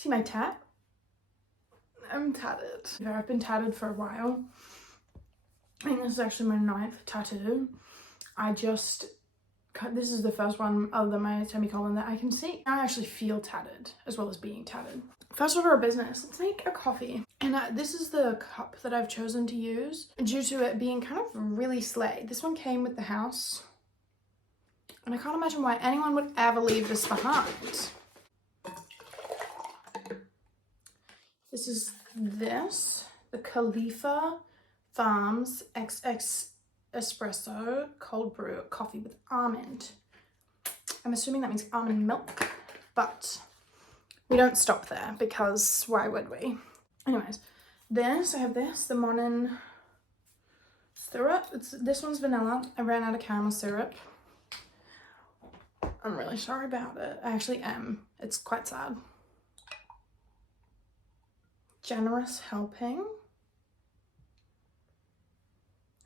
See my tat? I'm tatted. I've been tatted for a while. I think this is actually my 9th tattoo. This is the first one other than my semicolon that I can see. I actually feel tatted as well as being tatted. First order of business, let's make a coffee. And this is the cup that I've chosen to use due to it being kind of really slayed. This one came with the house. And I can't imagine why anyone would ever leave this behind. This is the Khalifa Farms XX Espresso Cold Brew Coffee with Almond. I'm assuming that means almond milk, but we don't stop there because why would we? Anyways, I have the Monin syrup. This one's vanilla. I ran out of caramel syrup. I'm really sorry about it. I actually am. It's quite sad. Generous helping.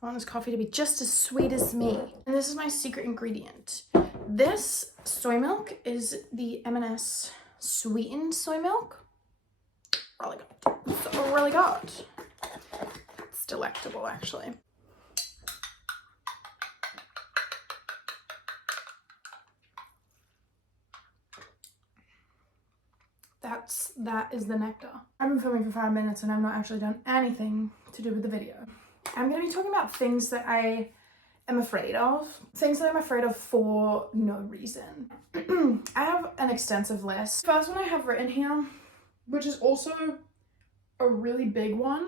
I want this coffee to be just as sweet as me. And this is my secret ingredient. This soy milk is the M&S sweetened soy milk. Really good. So really good. It's delectable, actually. That is the nectar. I've been filming for 5 minutes and I've not actually done anything to do with the video. I'm going to be talking about things that I am afraid of. Things that I'm afraid of for no reason. I have an extensive list. First one I have written here, which is also a really big one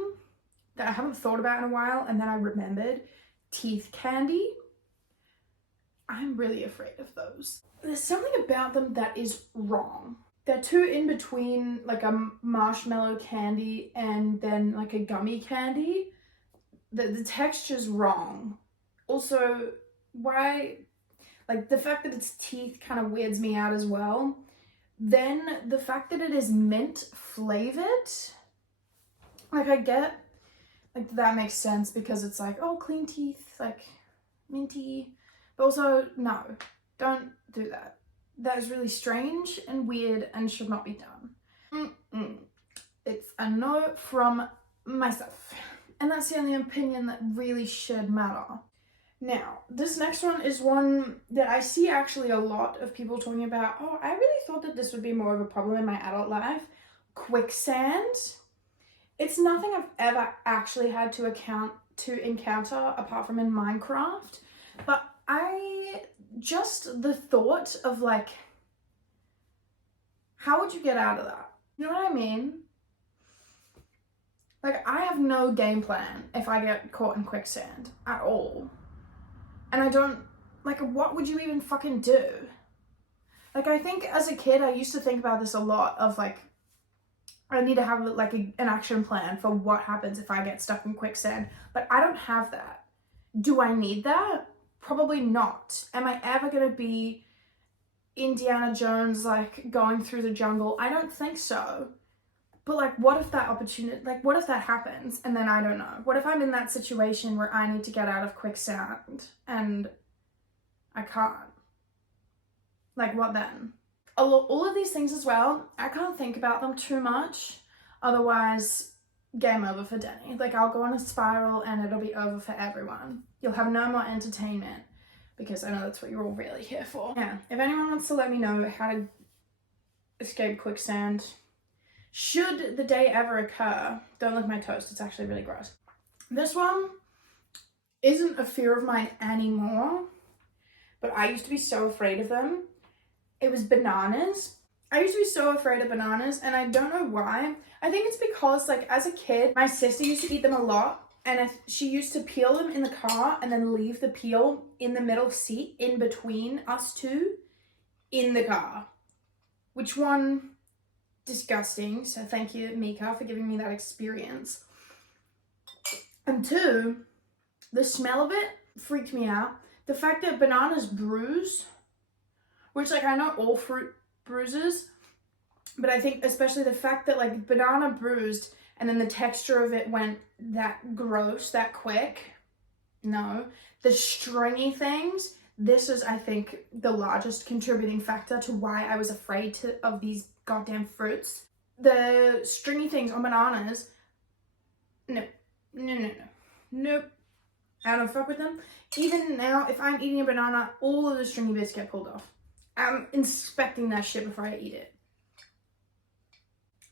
that I haven't thought about in a while and then I remembered. Teeth candy. I'm really afraid of those. There's something about them that is wrong. They're too in between like a marshmallow candy and then like a gummy candy. The texture's wrong. Also, why, like the fact that it's teeth kind of weirds me out as well. Then the fact that it is mint flavored, like I get, like that makes sense because it's like, oh, clean teeth, like minty. But also, no, don't do that. That is really strange and weird and should not be done. It's a no from myself. And that's the only opinion that really should matter. Now, this next one is one that I see actually a lot of people talking about. Oh, I really thought that this would be more of a problem in my adult life. Quicksand. It's nothing I've ever actually had to encounter apart from in Minecraft. But the thought of like, how would you get out of that? You know what I mean? Like, I have no game plan if I get caught in quicksand at all. And I don't, like, what would you even fucking do? Like, I think as a kid, I used to think about this a lot of like, I need to have like an action plan for what happens if I get stuck in quicksand. But I don't have that. Do I need that? Probably not. Am I ever going to be Indiana Jones, like, going through the jungle? I don't think so. But, like, what if that opportunity, like, what if that happens and then I don't know? What if I'm in that situation where I need to get out of quicksand and I can't? Like, what then? All of these things as well, I can't think about them too much. Otherwise, game over for Denny. Like, I'll go on a spiral and it'll be over for everyone. You'll have no more entertainment because I know that's what you're all really here for. Yeah, if anyone wants to let me know how to escape quicksand, should the day ever occur, don't lick my toast, it's actually really gross. This one isn't a fear of mine anymore, but I used to be so afraid of them. It was bananas. I used to be so afraid of bananas and I don't know why. I think it's because, like, as a kid, my sister used to eat them a lot and she used to peel them in the car and then leave the peel in the middle seat in between us two in the car. Which one? Disgusting. So thank you, Mika, for giving me that experience. And two, the smell of it freaked me out. The fact that bananas bruise, which, like, I know all fruit bruises, but I think especially the fact that, like, banana bruised and then the texture of it went that gross that quick. No. The stringy things, this is, I think, the largest contributing factor to why I was afraid of these goddamn fruits. the stringy things on bananas, no, nope. I don't fuck with them. Even now, if I'm eating a banana, all of the stringy bits get pulled off. I'm inspecting that shit before I eat it.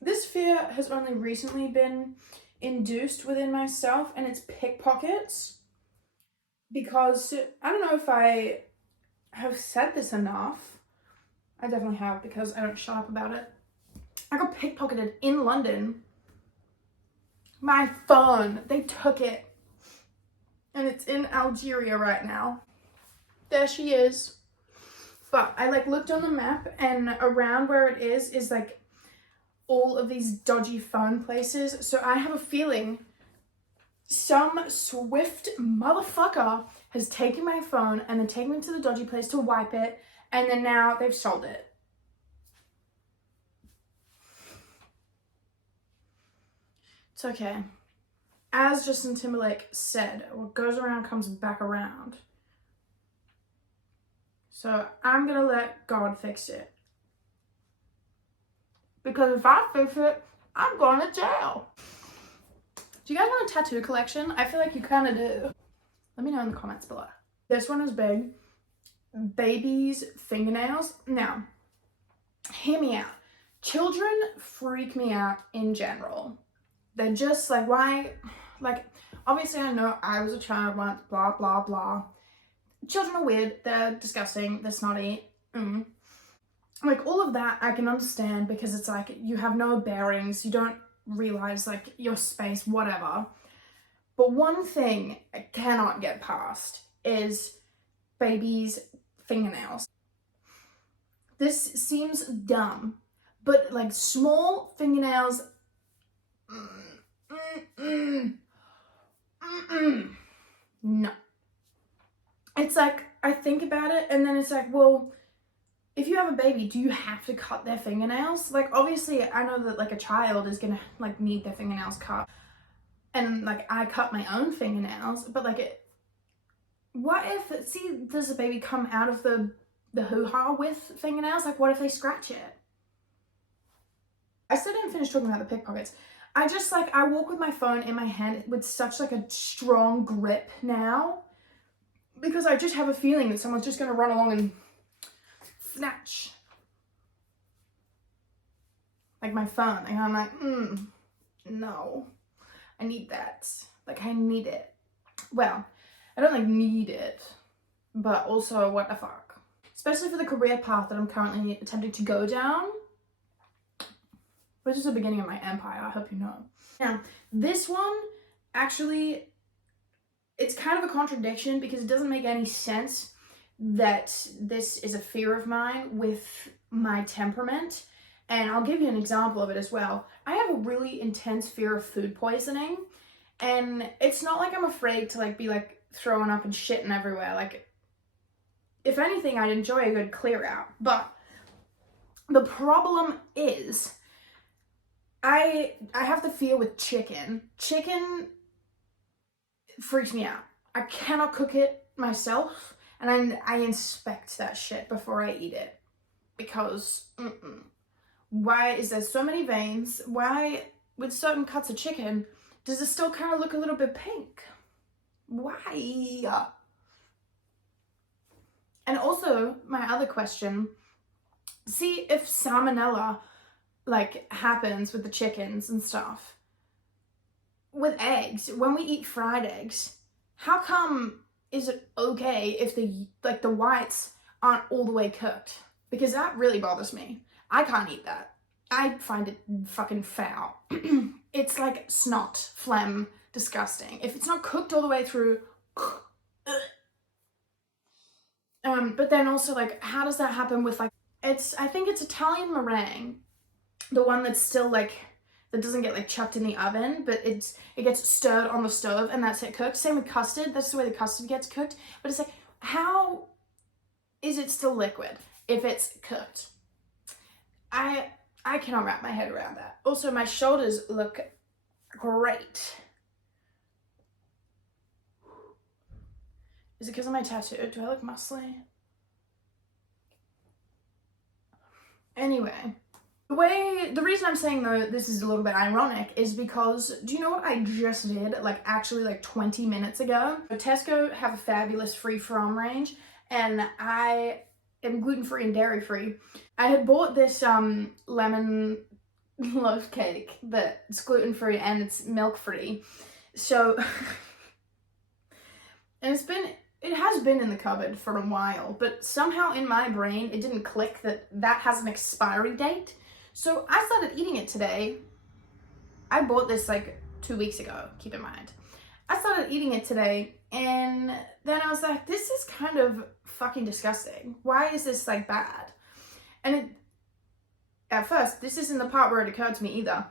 This fear has only recently been induced within myself, and it's pickpockets. Because I don't know if I have said this enough. I definitely have, because I don't shut up about it. I got pickpocketed in London. My phone, they took it. And it's in Algeria right now. There she is. But I like looked on the map, and around where it is like all of these dodgy phone places. So I have a feeling some swift motherfucker has taken my phone and then taken me to the dodgy place to wipe it, and then now they've sold it. It's okay. As Justin Timberlake said, what goes around comes back around. So I'm gonna let God fix it. Because if I fix it, I'm going to jail. Do you guys want a tattoo collection? I feel like you kind of do. Let me know in the comments below. This one is big. Babies' fingernails. Now, hear me out. Children freak me out in general. They're just like, why? Like, obviously I know I was a child once, blah, blah, blah. Children are weird. They're disgusting. They're snotty. Like, all of that I can understand, because it's like you have no bearings. You don't realize like your space, whatever. But one thing I cannot get past is babies' fingernails. This seems dumb, but like small fingernails, no. It's like, I think about it, and then it's like, well, if you have a baby, do you have to cut their fingernails? Like, obviously, I know that like a child is gonna like need their fingernails cut, and like I cut my own fingernails, but like, what if, see, does a baby come out of the hoo-ha with fingernails? Like, what if they scratch it? I still didn't finish talking about the pickpockets. I just like, I walk with my phone in my hand with such like a strong grip now, because I just have a feeling that someone's just gonna run along and snatch like my phone, and I'm like, no, I need that. Like, I need it. Well, I don't like need it, but also what the fuck, especially for the career path that I'm currently attempting to go down, which is the beginning of my empire, I hope you know. Now, this one, actually, it's kind of a contradiction, because it doesn't make any sense that this is a fear of mine with my temperament. And I'll give you an example of it as well. I have a really intense fear of food poisoning, and it's not like I'm afraid to like be like throwing up and shitting everywhere. Like, if anything, I'd enjoy a good clear out. But the problem is I have the fear with chicken. Chicken freaks me out. I cannot cook it myself, and I inspect that shit before I eat it, because why is there so many veins? Why, with certain cuts of chicken, does it still kind of look a little bit pink? Why? And also, my other question, see if salmonella like happens with the chickens and stuff. With eggs, when we eat fried eggs, how come is it okay if the whites aren't all the way cooked? Because that really bothers me. I can't eat that. I find it fucking foul. It's like snot, phlegm, disgusting. If it's not cooked all the way through, but then also, like, how does that happen with like, I think it's Italian meringue, the one that's still like, that doesn't get like chucked in the oven, but it gets stirred on the stove and that's it cooked. Same with custard, that's the way the custard gets cooked. But it's like, how is it still liquid if it's cooked? I cannot wrap my head around that. Also, my shoulders look great. Is it because of my tattoo? Do I look muscly? Anyway, The reason I'm saying though this is a little bit ironic is because, do you know what I just did like actually like 20 minutes ago? Tesco have a fabulous free from range, and I am gluten-free and dairy-free. I had bought this lemon loaf cake that's gluten-free and it's milk-free. So and it has been in the cupboard for a while, but somehow in my brain it didn't click that that has an expiry date. So I started eating it today. I bought this like 2 weeks ago, keep in mind. I started eating it today, and then I was like, this is kind of fucking disgusting. Why is this like bad? And at first, this isn't the part where it occurred to me either.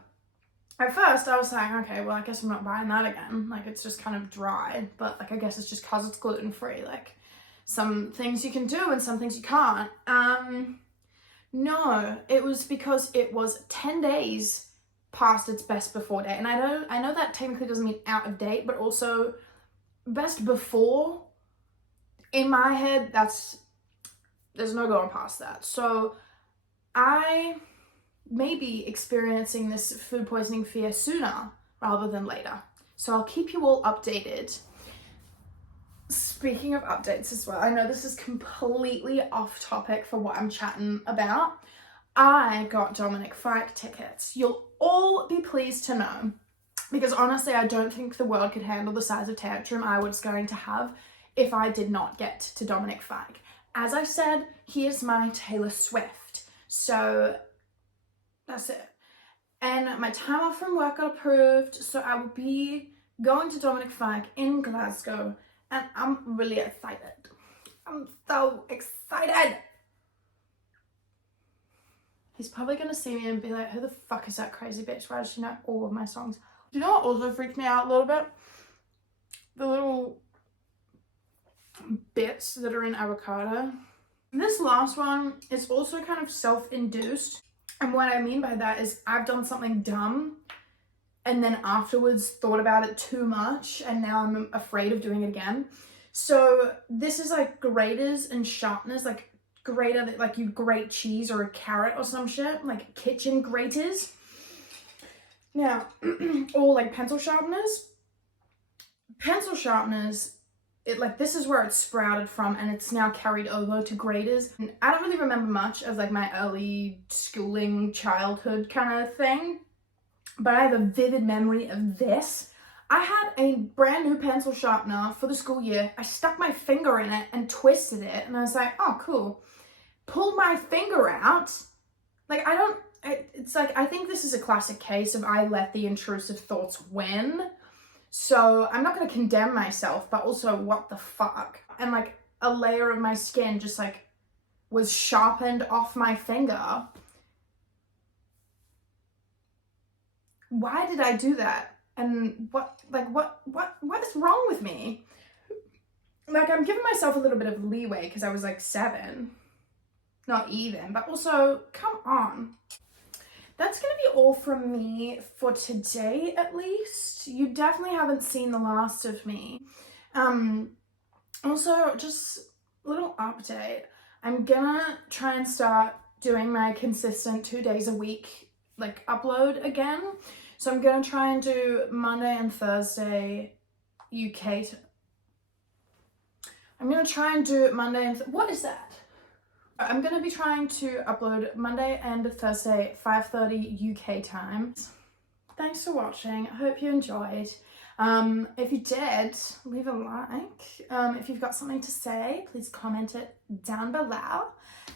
At first, I was like, okay, well, I guess I'm not buying that again. Like, it's just kind of dry, but like, I guess it's just cause it's gluten-free. Like, some things you can do and some things you can't. No, it was because it was 10 days past its best before date. And I know that technically doesn't mean out of date, but also best before, in my head, there's no going past that. So I may be experiencing this food poisoning fear sooner rather than later. So I'll keep you all updated. Speaking of updates as well, I know this is completely off topic for what I'm chatting about. I got Dominic Fike tickets. You'll all be pleased to know, because honestly, I don't think the world could handle the size of tantrum I was going to have if I did not get to Dominic Fike. As I said, he is my Taylor Swift. So that's it. And my time off from work got approved, so I will be going to Dominic Fike in Glasgow. And I'm really excited. I'm so excited. He's probably going to see me and be like, who the fuck is that crazy bitch? Why does she know all of my songs? Do you know what also freaked me out a little bit? The little bits that are in avocado. This last one is also kind of self-induced. And what I mean by that is I've done something dumb and then afterwards thought about it too much, and now I'm afraid of doing it again. So this is like graters and sharpeners, like grater that like you grate cheese or a carrot or some shit, like kitchen graters. Now, or like pencil sharpeners. Pencil sharpeners, this is where it sprouted from, and it's now carried over to graters. And I don't really remember much of like my early schooling childhood kind of thing, but I have a vivid memory of this. I had a brand new pencil sharpener for the school year. I stuck my finger in it and twisted it, and I was like, oh, cool. Pulled my finger out. Like, I think this is a classic case of I let the intrusive thoughts win. So I'm not going to condemn myself, but also what the fuck? And like a layer of my skin just like was sharpened off my finger. Why did I do that? And what is wrong with me? Like, I'm giving myself a little bit of leeway because I was like 7. Not even, but also, come on. That's going to be all from me for today, at least. You definitely haven't seen the last of me. Also, just a little update. I'm gonna try and start doing my consistent 2 days a week, like, upload again. So I'm gonna try and do Monday and Thursday UK. I'm gonna try and do Monday and what is that? I'm gonna be trying to upload Monday and Thursday 5:30 UK time. Thanks for watching. I hope you enjoyed. If you did, leave a like. If you've got something to say, please comment it down below.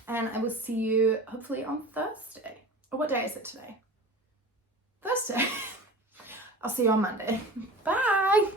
And I will see you hopefully on Thursday. Or what day is it today? Thursday. I'll see you on Monday. Bye.